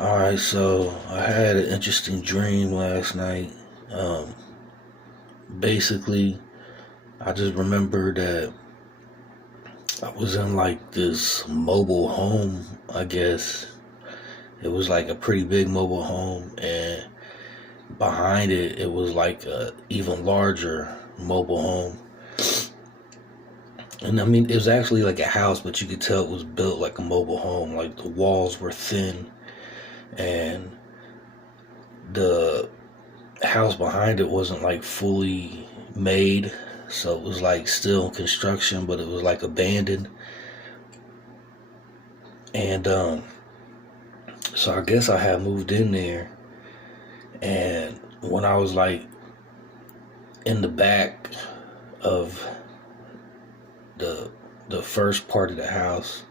Alright, so I had an interesting dream last night. Um, Basically, I just remember that I was in like this mobile home, I guess. It was like a pretty big mobile home, and behind it, it was like a even larger mobile home. And I mean, it was actually like a house, but you could tell it was built like a mobile home. Like the walls were thin, and the house behind it wasn't like fully made, so it was like still in construction, but it was like abandoned. And so I guess I had moved in there, and when I was like in the back of the the first part of the house,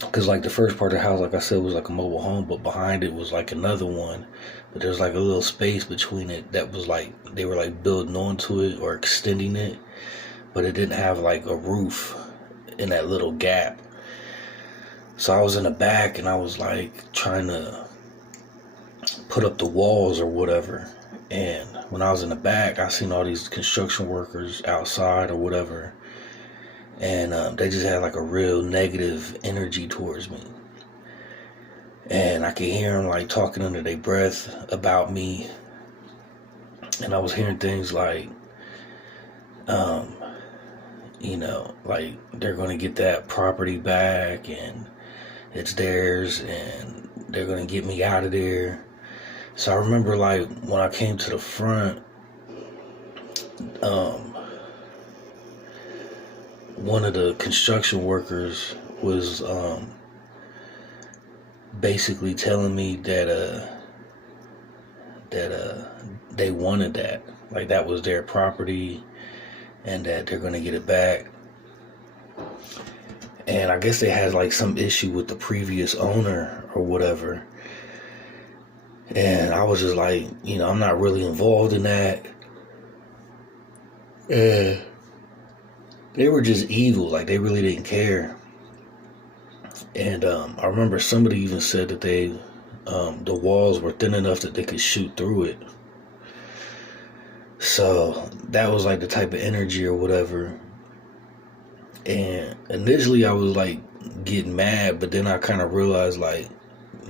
because like the first part of the house, like I said, was like a mobile home, but behind it was like another one. But there's like a little space between it that was like they were like building onto it or extending it, but it didn't have like a roof in that little gap. So I was in the back and I was like trying to put up the walls or whatever. And when I was in the back, I seen all these construction workers outside or whatever, and they just had like a real negative energy towards me. And I could hear them like talking under their breath about me, and I was hearing things like, um, like they're gonna get that property back and it's theirs, and they're gonna get me out of there. So I remember like when I came to the front, um, one of the construction workers was basically telling me that they wanted that, like that was their property, and that they're gonna get it back. And I guess they had like some issue with the previous owner or whatever. And I was just like, I'm not really involved in that. And they were just evil, like they really didn't care. And I remember somebody even said that the walls were thin enough that they could shoot through it. So that was like the type of energy or whatever. And initially I was like getting mad, but then I kind of realized like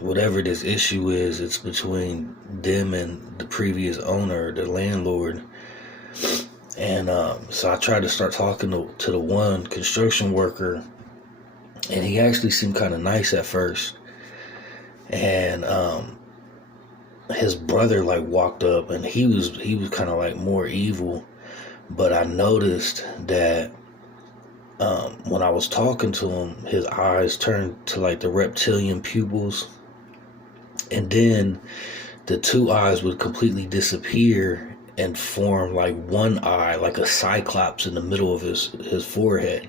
whatever this issue is, it's between them and the previous owner, the landlord. And so I tried to start talking to the one construction worker, and he actually seemed kind of nice at first. And his brother like walked up, and he was kind of like more evil. But I noticed that when I was talking to him, his eyes turned to like the reptilian pupils, and then the two eyes would completely disappear and form like one eye, like a cyclops in the middle of his forehead.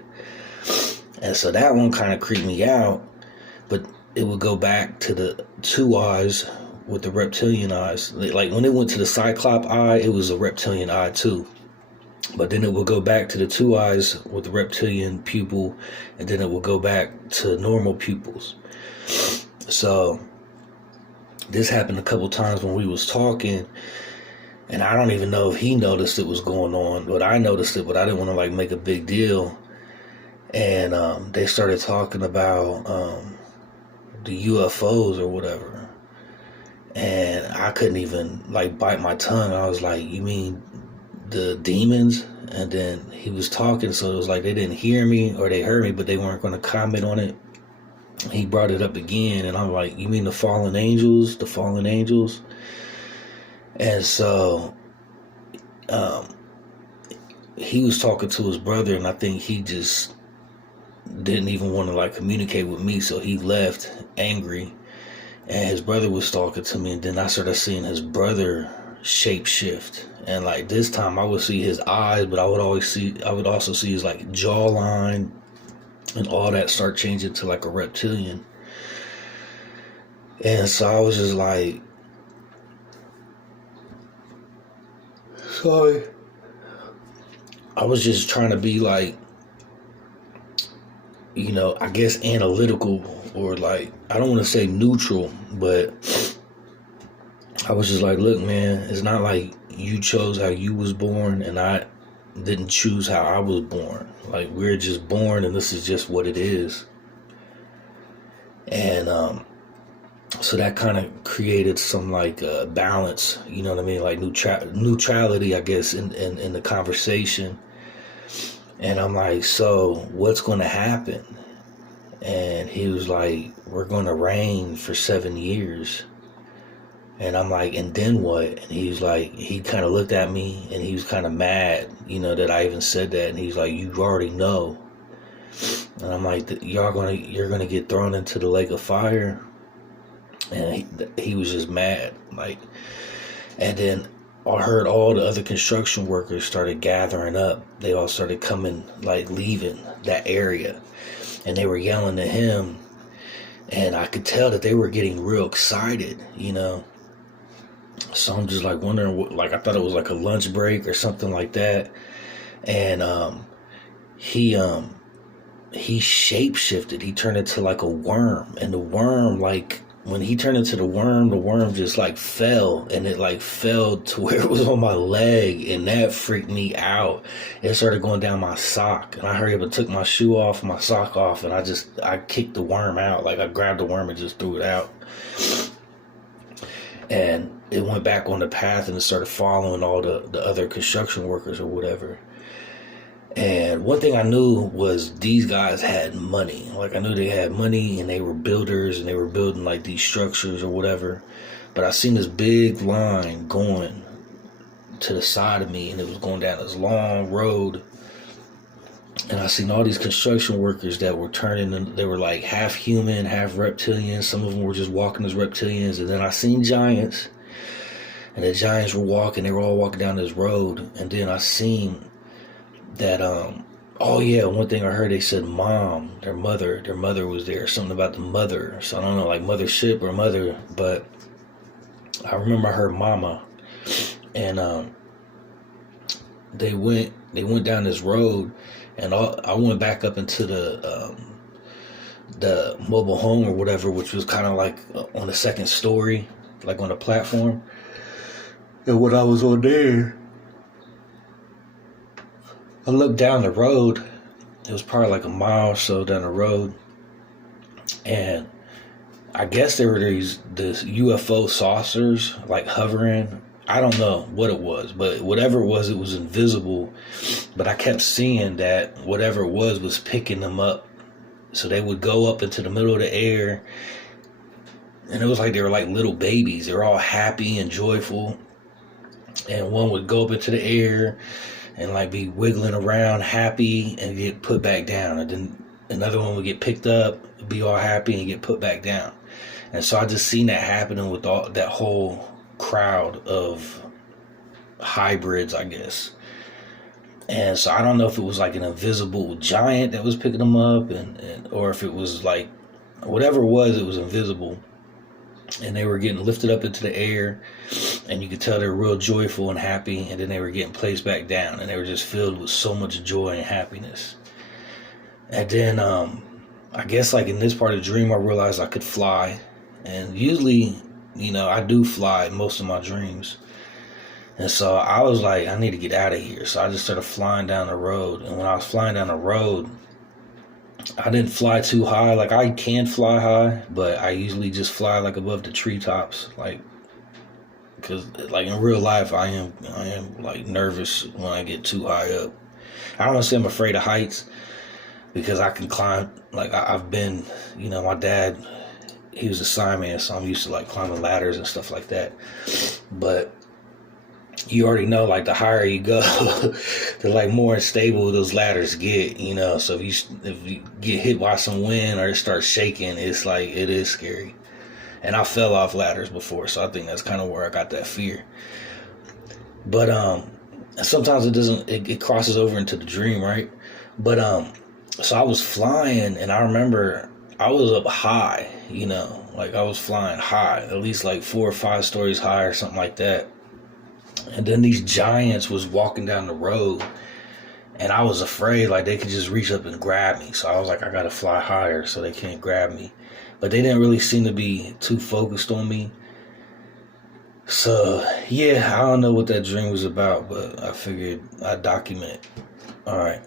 And so that one kind of creeped me out, but it would go back to the two eyes with the reptilian eyes. Like when it went to the cyclop eye, it was a reptilian eye too. But then it would go back to the two eyes with the reptilian pupil, and then it would go back to normal pupils. So this happened a couple times when we was talking, and I don't even know if he noticed it was going on, but I noticed it, but I didn't want to like make a big deal. And they started talking about the UFOs or whatever, and I couldn't even like bite my tongue. I was like, "You mean the demons?" And then he was talking, so it was like they didn't hear me, or they heard me, but they weren't going to comment on it. He brought it up again, and I'm like, "You mean the fallen angels? The fallen angels?" And so um, he was talking to his brother, and I think he just didn't even want to like communicate with me, so he left angry. And his brother was talking to me, and then I started seeing his brother shape shift, and like this time I would see his eyes, but I would also see his like jawline and all that start changing to like a reptilian. And so I was just like, sorry, I was just trying to be like I guess analytical, or like, I don't want to say neutral, but I was just like, look, man, it's not like you chose how you was born and I didn't choose how I was born. Like, we're just born and this is just what it is. And so that kind of created some like balance, you know what I mean? Like neutrality, I guess, in the conversation. And I'm like, so what's going to happen? And he was like, we're going to reign for 7 years. And I'm like, and then what? And he was like, he kind of looked at me and he was kind of mad, that I even said that. And he's like, you already know. And I'm like, you're gonna get thrown into the lake of fire. And he was just mad, like. And then I heard all the other construction workers started gathering up. They all started coming, like, leaving that area, and they were yelling at him. And I could tell that they were getting real excited, So I'm just like wondering, like, I thought it was like a lunch break or something like that. And he shape shifted. He turned into like a worm, and the worm, like, when he turned into the worm just like fell, and it like fell to where it was on my leg, and that freaked me out. It started going down my sock, and I hurried up and took my shoe off, my sock off, and I kicked the worm out. Like, I grabbed the worm and just threw it out. And it went back on the path and it started following all the other construction workers or whatever. And one thing I knew was these guys had money. Like, I knew they had money and they were builders and they were building like these structures or whatever. But I seen this big line going to the side of me, and it was going down this long road. And I seen all these construction workers that were they were like half human, half reptilian. Some of them were just walking as reptilians. And then I seen giants, and the giants were walking. They were all walking down this road. And then I seen that, oh yeah, one thing I heard, they said mom, their mother was there, something about the mother. So I don't know, like mothership or mother, but I remember I heard mama. And they went down this road, and I went back up into the mobile home or whatever, which was kind of like on the second story, like on a platform. And when I was on there, I looked down the road. It was probably like a mile or so down the road, and I guess there were this UFO saucers like hovering. I don't know what it was, but whatever it was invisible. But I kept seeing that whatever it was picking them up. So they would go up into the middle of the air, and it was like they were like little babies. They were all happy and joyful. And one would go up into the air and like be wiggling around happy and get put back down. And then another one would get picked up, be all happy, and get put back down. And so I just seen that happening with all that whole crowd of hybrids, I guess. And so I don't know if it was like an invisible giant that was picking them up, and or if it was like whatever it was invisible. And they were getting lifted up into the air, and you could tell they were real joyful and happy, and then they were getting placed back down, and they were just filled with so much joy and happiness. And then I guess like in this part of the dream, I realized I could fly. And usually, I do fly in most of my dreams. And so I was like, I need to get out of here. So I just started flying down the road. And when I was flying down the road, I didn't fly too high. Like, I can fly high, but I usually just fly like above the treetops. Like, because like in real life, I am like nervous when I get too high up. I don't want to say I'm afraid of heights, because I can climb. Like, I've been, my dad, he was a Siamese, so I'm used to like climbing ladders and stuff like that. But you already know, like, the higher you go, the like more unstable those ladders get, So if you get hit by some wind or it starts shaking, it's like, it is scary. And I fell off ladders before, so I think that's kind of where I got that fear. But sometimes it crosses over into the dream, right? But so I was flying, and I remember I was up high, like I was flying high, at least like 4 or 5 stories high or something like that. And then these giants was walking down the road, And I was afraid like they could just reach up and grab me. So I was like, I gotta fly higher so they can't grab me. But they didn't really seem to be too focused on me. So yeah, I don't know what that dream was about, but I figured I'd document. All right.